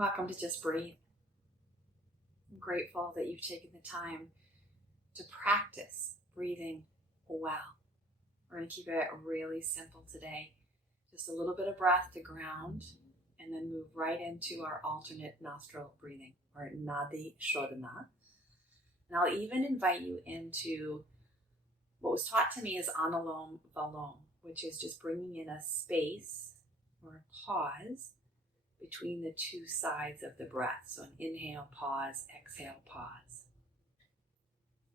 Welcome to Just Breathe. I'm grateful that you've taken the time to practice breathing well. We're going to keep it really simple today. Just a little bit of breath to ground and then move right into our alternate nostril breathing, or Nadi Shodhana. And I'll even invite you into what was taught to me as Anulom Vilom, which is just bringing in a space or a pause between the two sides of the breath. So an inhale, pause, exhale, pause.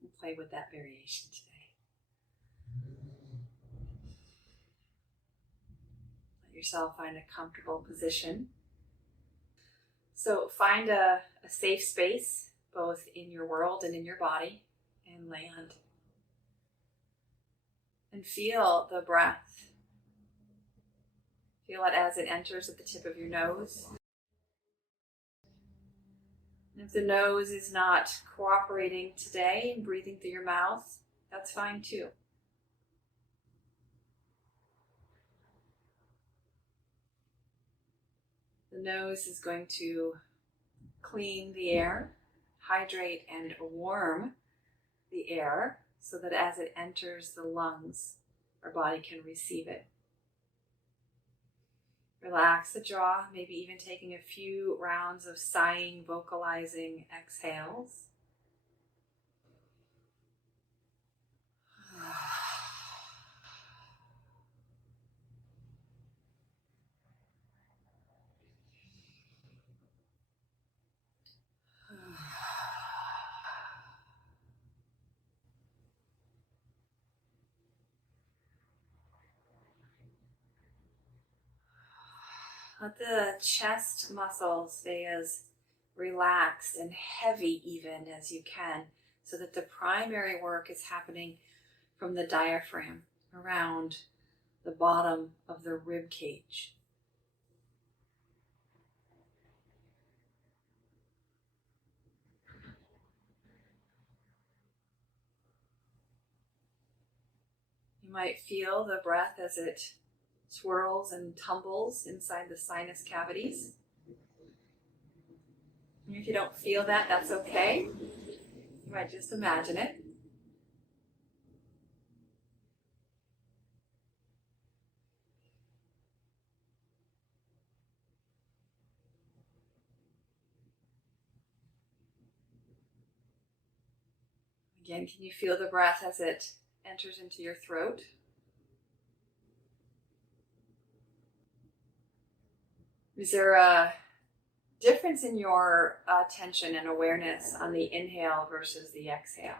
We'll play with that variation today. Let yourself find a comfortable position. So find a safe space, both in your world and in your body, and land. And feel the breath. Feel it as it enters at the tip of your nose. And if the nose is not cooperating today and breathing through your mouth, that's fine too. The nose is going to clean the air, hydrate and warm the air so that as it enters the lungs, our body can receive it. Relax the jaw, maybe even taking a few rounds of sighing, vocalizing exhales. Let the chest muscles stay as relaxed and heavy even as you can, so that the primary work is happening from the diaphragm around the bottom of the rib cage. You might feel the breath as it swirls and tumbles inside the sinus cavities. And if you don't feel that, that's okay. You might just imagine it. Again, can you feel the breath as it enters into your throat? Is there a difference in your attention and awareness on the inhale versus the exhale?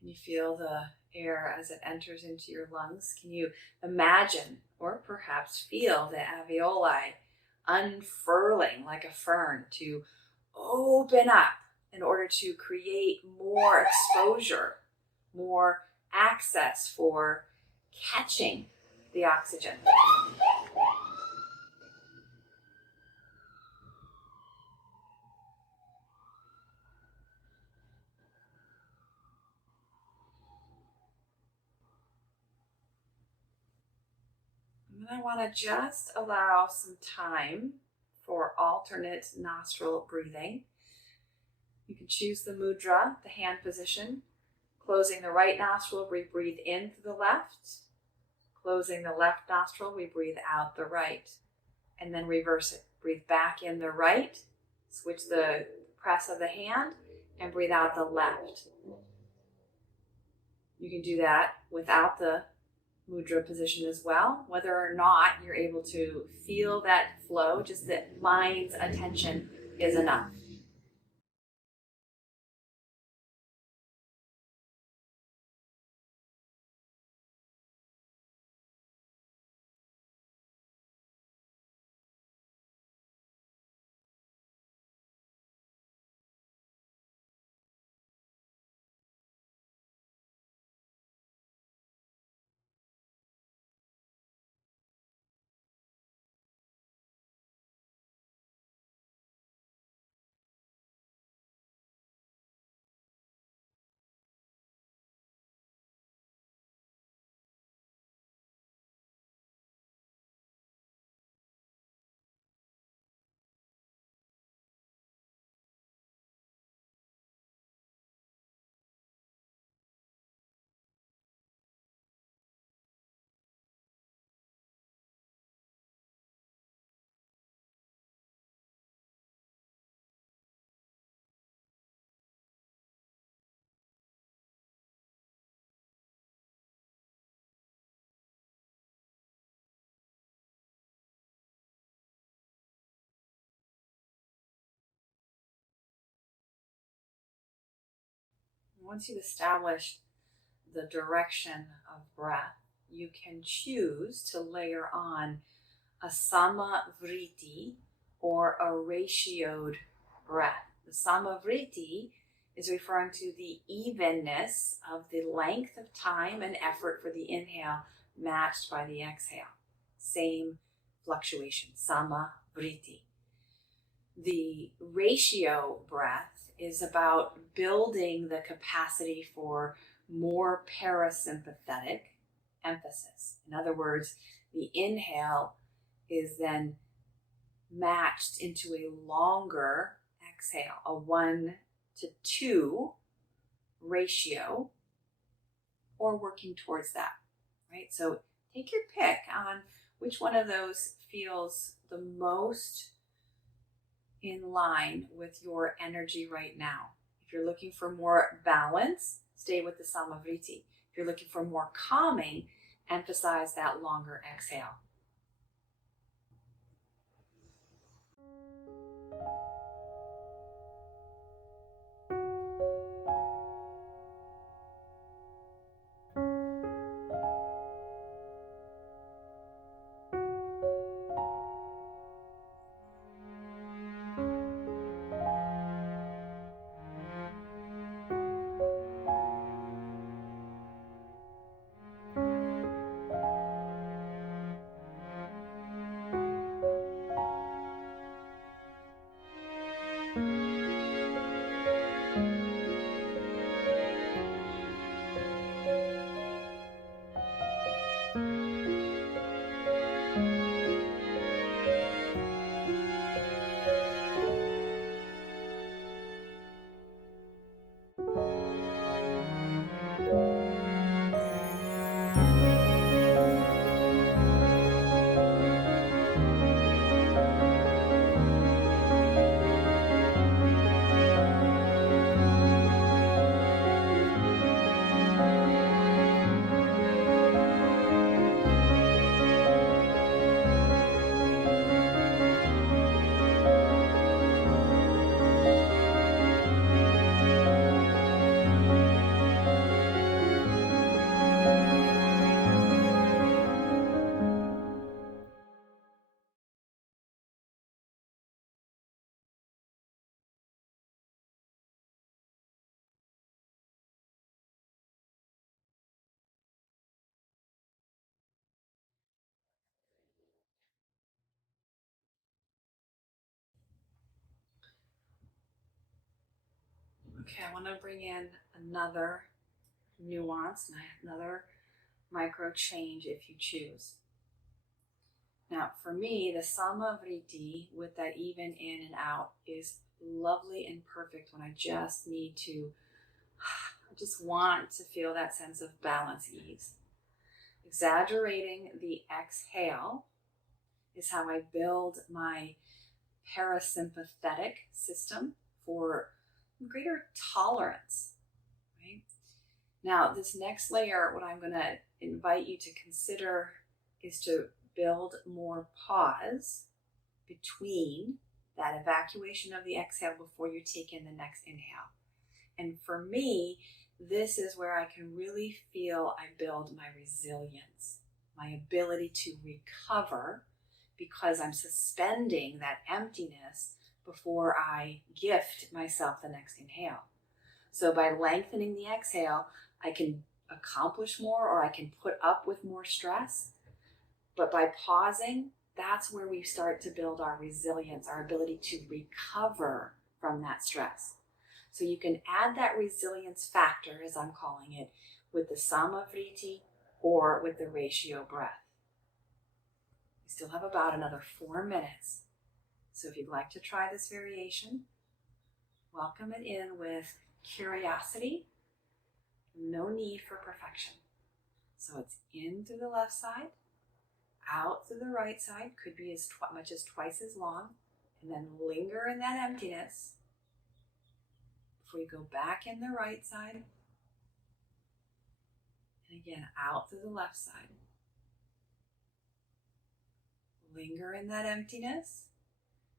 Can you feel the air as it enters into your lungs? Can you imagine or perhaps feel the alveoli unfurling like a fern to open up in order to create more exposure, more access for catching the oxygen? And then I want to just allow some time for alternate nostril breathing. You can choose the mudra, the hand position. Closing the right nostril, we breathe in through the left. Closing the left nostril, we breathe out the right. And then reverse it. Breathe back in the right, switch the press of the hand, and breathe out the left. You can do that without the mudra position as well. Whether or not you're able to feel that flow, just that mind's attention is enough. Once you've established the direction of breath, you can choose to layer on a samavriti or a ratioed breath. The samavriti is referring to the evenness of the length of time and effort for the inhale matched by the exhale. Same fluctuation, samavriti. The ratio breath is about building the capacity for more parasympathetic emphasis. In other words, the inhale is then matched into a longer exhale, a 1-to-2 ratio, or working towards that, right? So take your pick on which one of those feels the most in line with your energy right now. If you're looking for more balance, stay with the samavriti. If you're looking for more calming, emphasize that longer exhale. Okay, I want to bring in another nuance, another micro change if you choose. Now, for me, the samavriti with that even in and out is lovely and perfect when I just need to, I just want to feel that sense of balance, ease. Exaggerating the exhale is how I build my parasympathetic system for greater tolerance, right? Now, this next layer, what I'm going to invite you to consider is to build more pause between that evacuation of the exhale before you take in the next inhale. And for me, this is where I can really feel I build my resilience, my ability to recover, because I'm suspending that emptiness before I gift myself the next inhale. So by lengthening the exhale, I can accomplish more or I can put up with more stress. But by pausing, that's where we start to build our resilience, our ability to recover from that stress. So you can add that resilience factor, as I'm calling it, with the samavriti or with the ratio breath. We still have about another 4 minutes. So if you'd like to try this variation, welcome it in with curiosity, no need for perfection. So it's in through the left side, out through the right side, could be as much as twice as long, and then linger in that emptiness before you go back in the right side, and again out through the left side. Linger in that emptiness,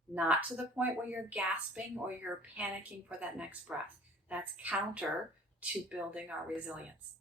not to the point where you're gasping or you're panicking for that next breath. That's counter to building our resilience.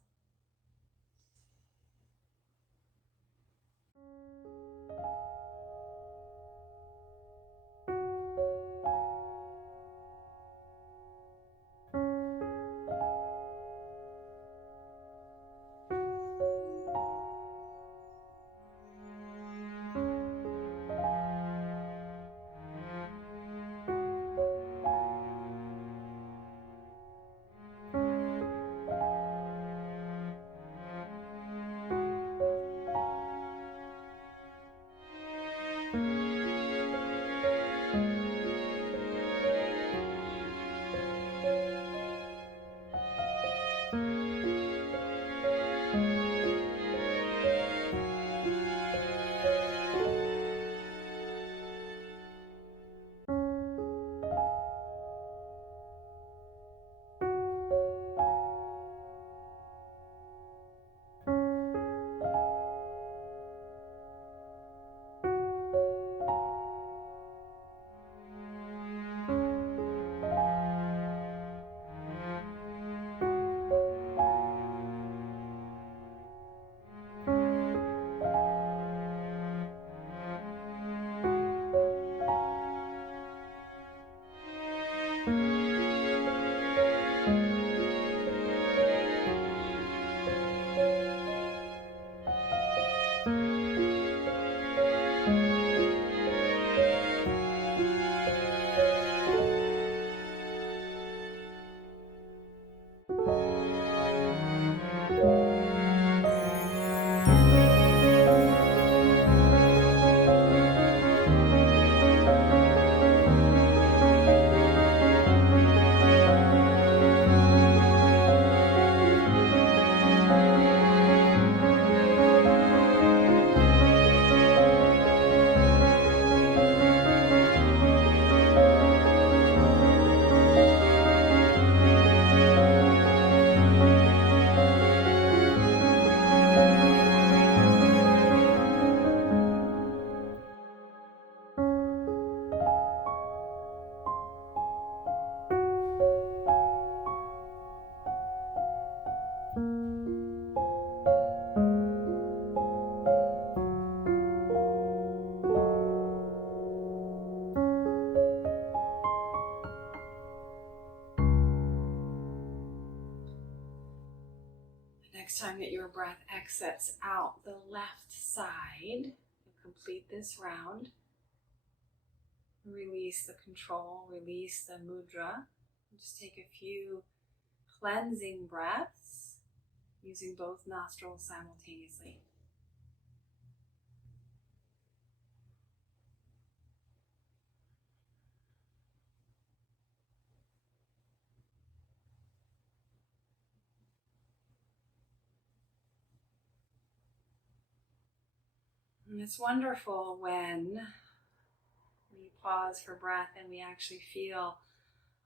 Next time that your breath exits out the left side, you'll complete this round. Release the control, release the mudra. Just take a few cleansing breaths using both nostrils simultaneously. And it's wonderful when we pause for breath and we actually feel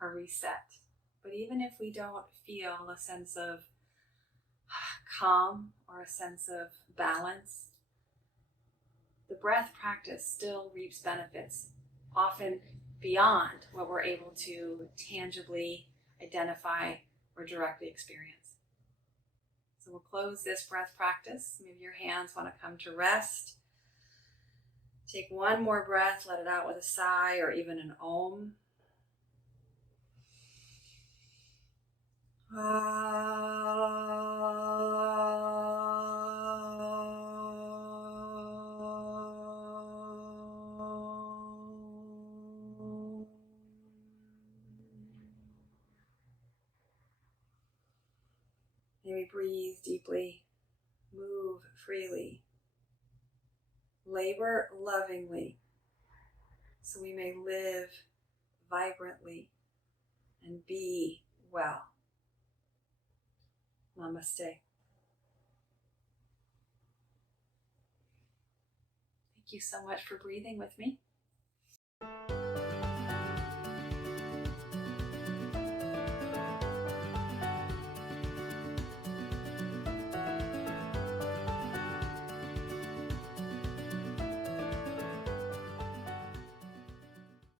a reset. But even if we don't feel a sense of calm or a sense of balance, the breath practice still reaps benefits, often beyond what we're able to tangibly identify or directly experience. So we'll close this breath practice. Maybe your hands want to come to rest. Take one more breath, let it out with a sigh or even an om. Maybe breathe deeply, move freely, labor lovingly, so we may live vibrantly and be well. Namaste. Thank you so much for breathing with me.